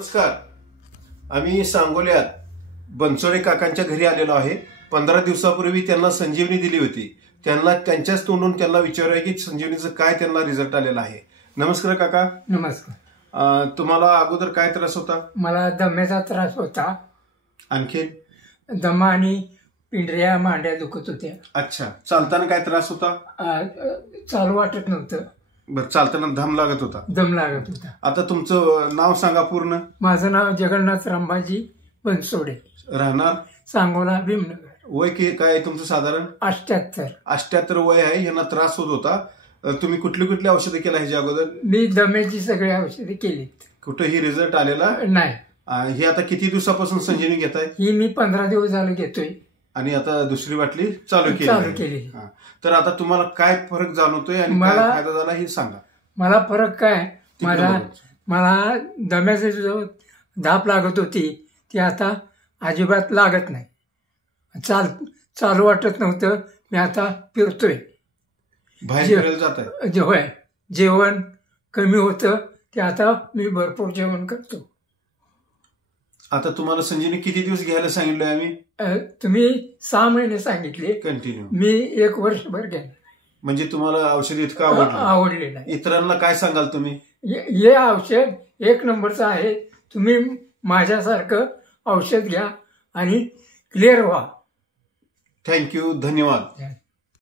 नमस्कार. आम्ही सांगोल्यात बनसोडे काकांच्या घरी आलेलो आहे. 15 दिवसापूर्वी त्यांना संजीवनी दिली होती. त्यांना त्यांच्याच तोंडून त्यांना विचारूया की संजीवनीचं काय त्यांना रिझल्ट आलेला आहे. नमस्कार काका. नमस्कार. तुम्हाला अगोदर काय त्रास होता? मला दम्याचा त्रास होता. आणखी दमा आणि पिंढऱ्या मांड्या दुखत होत्या. अच्छा. चालताना काय त्रास होता? चालू वाटत नव्हतं. बरं. चालताना दम लागत होता. दम लागत होता. आता तुमचं नाव सांगा पूर्ण. माझं नाव जगन्नाथ रामबाजी बनसोडे, राहणार सांगोला, भीमनगर. वय काय आहे तुमचं? साधारण 78 वय आहे. यांना त्रास होत होता. तुम्ही कुठली कुठली औषधं केला ह्याच्या अगोदर? मी दम्याची सगळी औषधे केलीत. कुठेही रिझल्ट आलेला नाही. हे आता किती दिवसापासून संजीवनी घेताय? ही मी 15 दिवस झाले घेतोय आणि आता दुसरी बाटली चालू केली. तर आता तुम्हाला काय फरक जाणवतोय आणि काय फायदा झाला हे सांगा. मला फरक काय, मला दम्याची जो धाप लागत होती ती आता अजिबात लागत नाही. चालू वाटत नव्हतं. मी आता फिरतोय. बाहेर फिरायला जाताय? होय. जेवण कमी होतं ते आता मी भरपूर जेवण करतो. आता तुम्हाला संजीवनी किती दिवस घ्यायला सांगितलंय आम्ही? तुम्ही 6 महिने सांगितले. कंटिन्यू. मी 1 वर्षभर घ्या. म्हणजे तुम्हाला औषध इतकं आवडलेलं आहे. इतरांना काय सांगाल तुम्ही? हे औषध 1 नंबरचं आहे. तुम्ही माझ्यासारखं औषध घ्या आणि क्लिअर व्हा. थँक्यू. धन्यवाद.